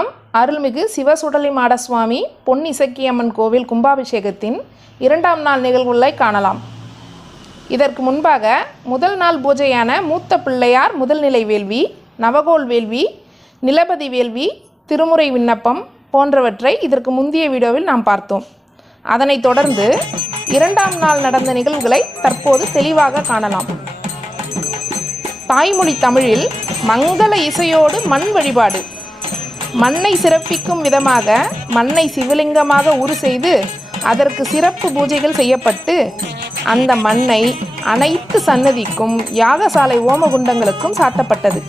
நாம் அருள்மிகு சிவசுடலி மாடசுவாமி பொன் இசக்கியம்மன் கோவில் கும்பாபிஷேகத்தின் இரண்டாம் நாள் நிகழ்வுகளை காணலாம். இதற்கு முன்பாக முதல் நாள் பூஜையான மூத்த பிள்ளையார் முதல்நிலை வேள்வி நவகோல் வேள்வி நிலபதி வேள்வி திருமுறை விண்ணப்பம் போன்றவற்றை இதற்கு முந்தைய வீடியோவில் நாம் பார்த்தோம். அதனைத் தொடர்ந்து இரண்டாம் நாள் நடந்த நிகழ்வுகளை தற்போது தெளிவாக காணலாம். தாய்மொழி தமிழில் மங்கள இசையோடு மண் வழிபாடு. மண்ணை சிறப்பிக்கும் விதமாக மண்ணை சிவலிங்கமாக உரு செய்து அதற்கு சிறப்பு பூஜைகள் செய்யப்பட்டு அந்த மண்ணை அனைத்து சன்னதிக்கும் யாகசாலை ஓமகுண்டங்களுக்கும் சாத்தப்பட்டது.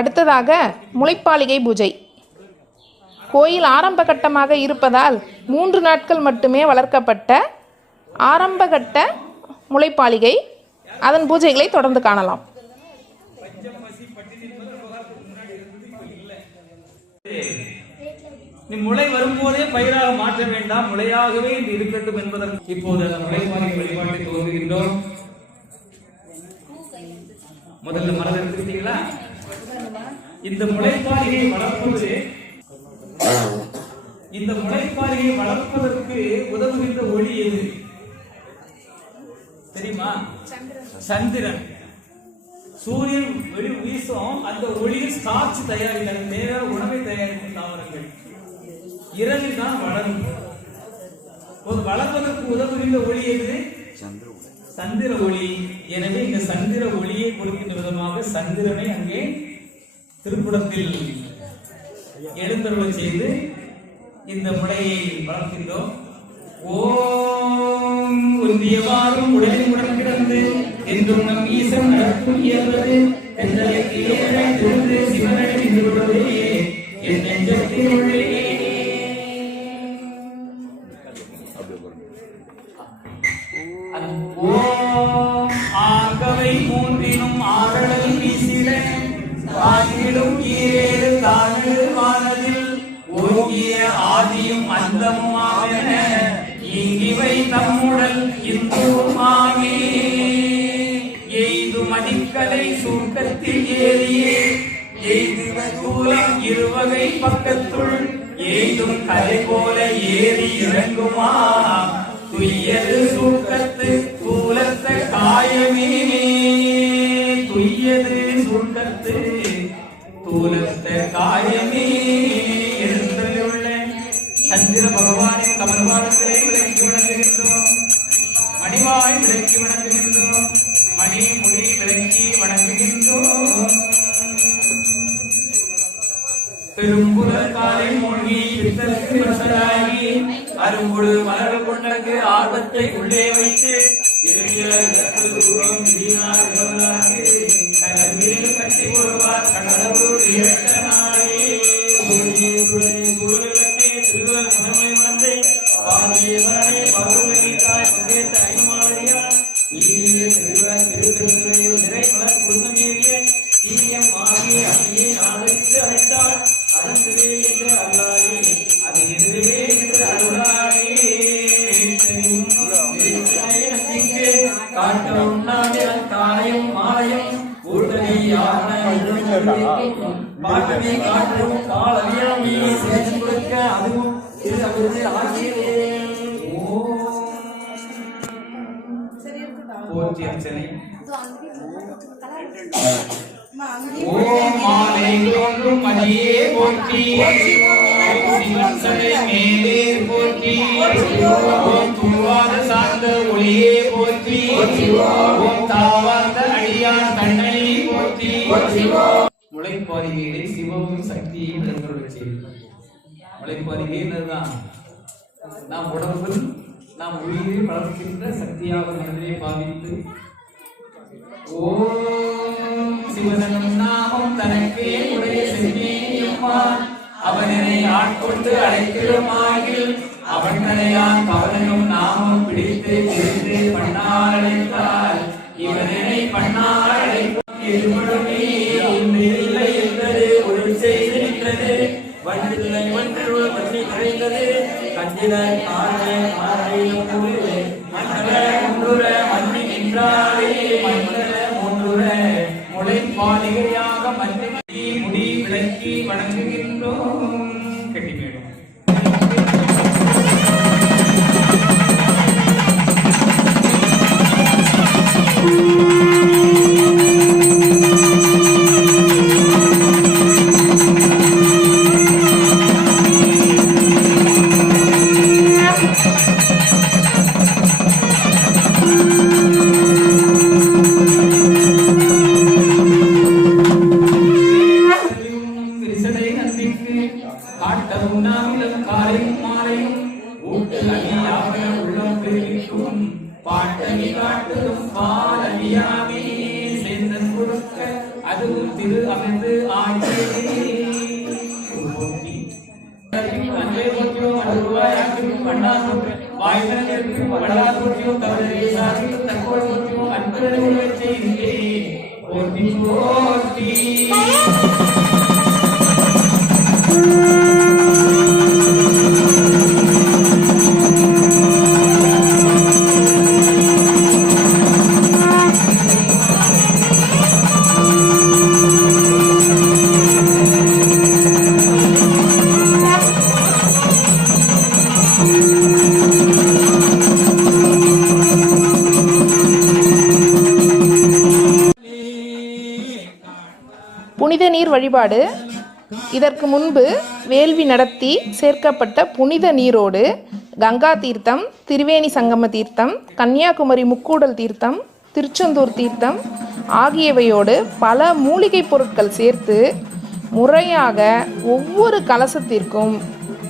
அடுத்ததாக முளைப்பாளிகை பூஜை. கோயில் ஆரம்ப கட்டமாக இருப்பதால் மூன்று நாட்கள் மட்டுமே வளர்க்கப்பட்ட ஆரம்பகட்ட முளைப்பாளிகை. அதன் பூஜைகளை தொடர்ந்து காணலாம். முளை வரும்போதே பயிராக மாற்ற வேண்டாம். முளையாகவே இது இருக்கட்டும் என்பதற்கு இப்போது அந்த வழிபாட்டை துவங்குகின்றோம். முதல்ல மனதில் எடுத்துக்கிட்டீங்களா? இந்த முளைப்பாறையை வளர்ப்பது இந்த முளைப்பாறையை வளர்ப்பதற்கு உதவுகின்ற ஒளி எது? தெரியுமா? சந்திரன். சூரியன் வெளி வீசும் அந்த ஒளியில் ஸ்டார்ச் தயாரிக்கிறது. தேவையான உணவை தயாரிக்கும் தாவரங்கள். இரவில் தான் வளரும். ஒரு வளர்வதற்கு உதவுகின்ற ஒளி எது? சந்திர சந்திர ஒளி. எனவே இந்த சந்திர ஒளியை கொடுக்கின்ற விதமாக சந்திரனை அங்கே திருப்புடத்தில் எழுந்தருளை செய்து இந்த முறையை வளர்க்கின்றோம். ஓம் ஒன்றியவாறும் உடலில் உடன் கிடந்து என்றும் நம் ஈசன் நடக்கூடியவது என்றழைக்கு ஏழை திருந்து சிவனை நின்றுள்ளதே என் நெஞ்சத்தில் உள்ளே மதிக்கலை ஏறியே. எய்துவ தூரம் இருவகை பக்கத்துள். எய்தும் கலை போல ஏறி இறங்குமா துய்யது சூக்கத்து கூலத்த காயமே. துய்யது சூக்கத்து கூலத்த காயமே. எழுந்துள்ள சந்திர பகவானின் கமல்வானத்திலே விளங்கி வணங்குகின்றோம் மணிவாய் விளக்கி அரும்புடு மலர் கொண்டங்கு ஆர்வத்தை உள்ளே வைத்து இறுகிய தூரம் வீணாக பாட்டனை காற்றும் காலவியாமி சேர்த்து கொடுக்க அதுவும் திரு அமிர்து ஆகியதே போற்றி அர்ச்சனை ஓம் மாலை தோன்றும் மதியே போற்றி சிவன் மேலே போற்றி ஓம் பூவாத சார்ந்த ஒளியே போற்றி ஓம் தாவார்ந்த அடியான் தன்னை போற்றி. முளைப்பாரிகையிலே சிவமும் சக்தியும் தங்களுடைய செய்யும் முளைப்பாரிகை நாம் உடம்பில் நாம் உயிரை வளர்க்கின்ற சக்தியாக மனதிலே பாவித்து ஓம் சிவசனம் நாமம் தனக்கே உடைய செம்மேனியம்மா அவனை ஆட்கொண்டு அழைக்கிறமாகில் அவன் தனையான் கவலையும் நாமம் பிடித்து கண்டில காரண காரையில் கூறு மண்டல ஒன்றுர மண்ணி நின்றாரே மண்டல ஒன்றுர முளைப்பாலிகையாக மண்ணி முடி விளக்கி வணங்குகின்றோம். வாய்ப்பிற்கும் வடா தவறு தவறை சார்பில் தற்கொலை போற்றியும் அன்பரை உருவச் போற்றி போற்றி வழிபாடு. இதற்கு முன்பு வேள்வி நடத்தி சேர்க்கப்பட்ட புனித நீரோடு கங்கா தீர்த்தம் திரிவேணி சங்கம தீர்த்தம் கன்னியாகுமரி முக்கூடல் தீர்த்தம் திருச்செந்தூர் தீர்த்தம் ஆகியவையோடு பல மூலிகைப் பொருட்கள் சேர்த்து முறையாக ஒவ்வொரு கலசத்திற்கும்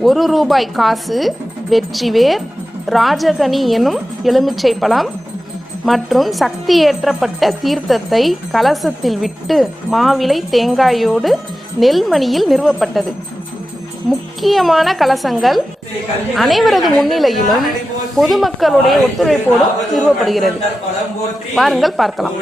ஒரு ரூபாய் காசு வெற்றிவேர் ராஜகனி எனும் எலுமிச்சை பழம் மற்றும் சக்தி ஏற்றப்பட்ட தீர்த்தத்தை கலசத்தில் விட்டு மாவிலை தேங்காயோடு நெல்மணியில் நிறுவப்பட்டது. முக்கியமான கலசங்கள் அனைவரது முன்னிலையிலும் பொதுமக்களுடைய ஒத்துழைப்போடும் நிறுவப்படுகிறது. வாருங்கள் பார்க்கலாம்.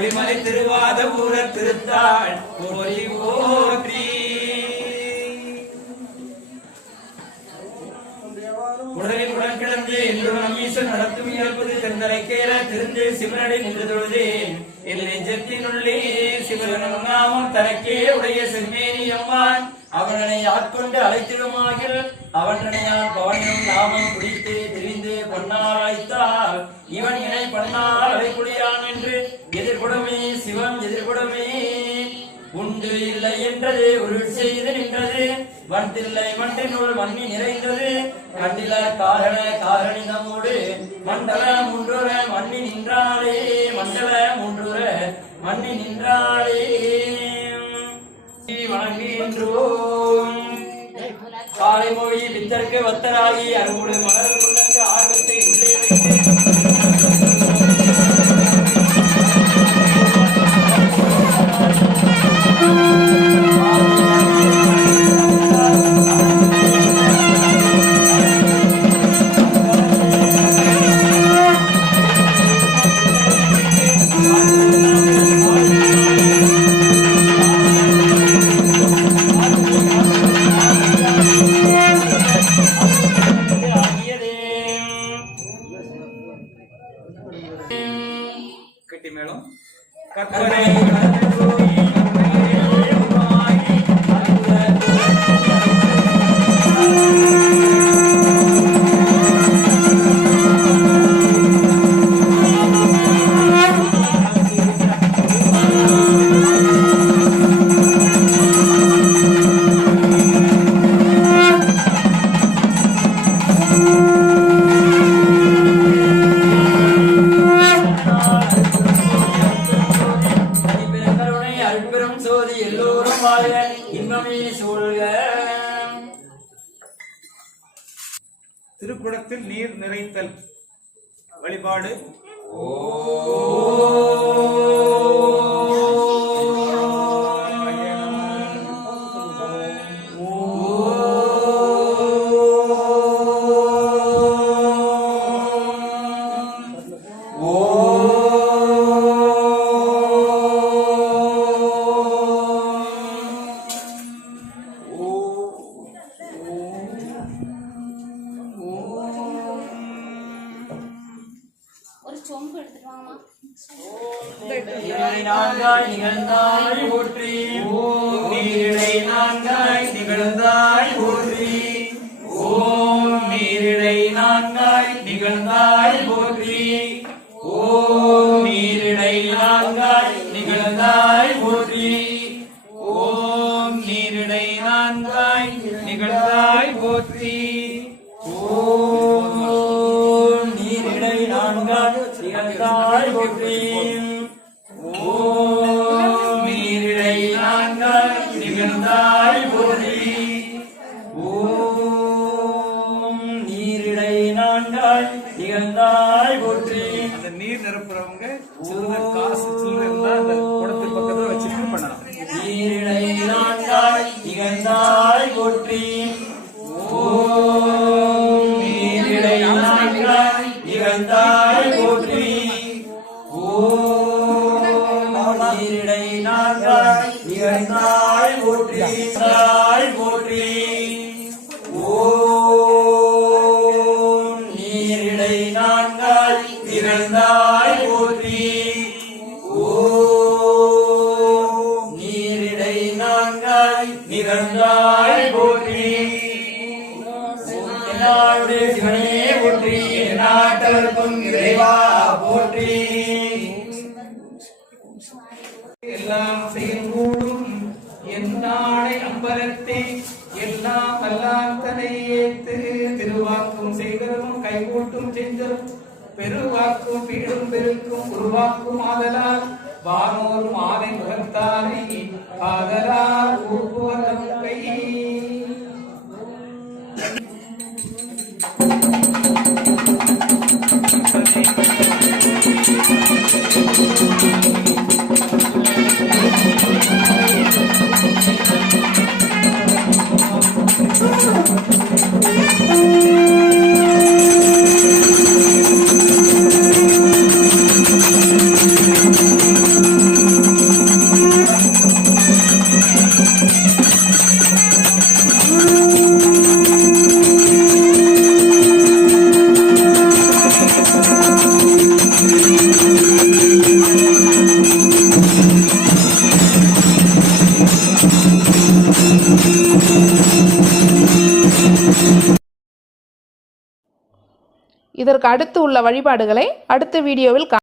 திருந்து சிவனடை நின்று தொழுதே. என் நெஞ்சத்தினுள்ளே சிவனும் நாமம் தனக்கே உடைய செம்மேனி அம்மான். அவனனை ஆட்கொண்டு அழைத்திடுமாகில் அவன்றனையால் பவனும் நாமம் குடித்து திரிந்து பொன்னால் அழைத்தால் இவன் இணை பண்ணால் அழைக்குடியான் என்று எதிர்கொடுமே சிவம் எதிர்கொடுமே. உண்டு இல்லை என்றது உருள் செய்து நின்றது. வந்தில்லை மன்றினுள் மண்ணி நிறைந்தது. கண்டில காரண காரணிதமோடு மண்டல மூன்றுர மண்ணி நின்றாளே மண்டல மூன்றுர மண்ணி நின்றாளே. வணங்குகின்றோம். காலை மொழி பித்தற்கு வத்தராகி அருகுடு மலர் குள்ளங்கு ஆர்வத்தை உள்ளே வைத்து சூழ்க திருக்குடத்தில் நீர் நிறைத்தல். வழிபாடு. ஒரு நான்காய் போற்றி. ஓ நீரிடை போற்றி தாய் போற்றி. ஓம் நீரிடை நான்காய் நிகழ்ந்தாய் போற்றி. ஓம் நீரிடை நான்காய் போற்றி. சிவனே போற்றி நாட்டவர்க்கும் இறைவா போற்றி. எல்லாம் செய்கூடும் என்னாடை அம்பலத்தை எல்லாம் வல்லாத்தனை ஏத்து திருவாக்கும் செய்தரும் கைகூட்டும் செஞ்சரும் பெருவாக்கும் பீடும் பெருக்கும் உருவாக்கும் ஆதலால் வானோர் மாலை முகத்தாரை ஆதலால் ஊக்குவதம் கை இதற்கு அடுத்து உள்ள வழிபாடுகளை அடுத்த வீடியோவில் கா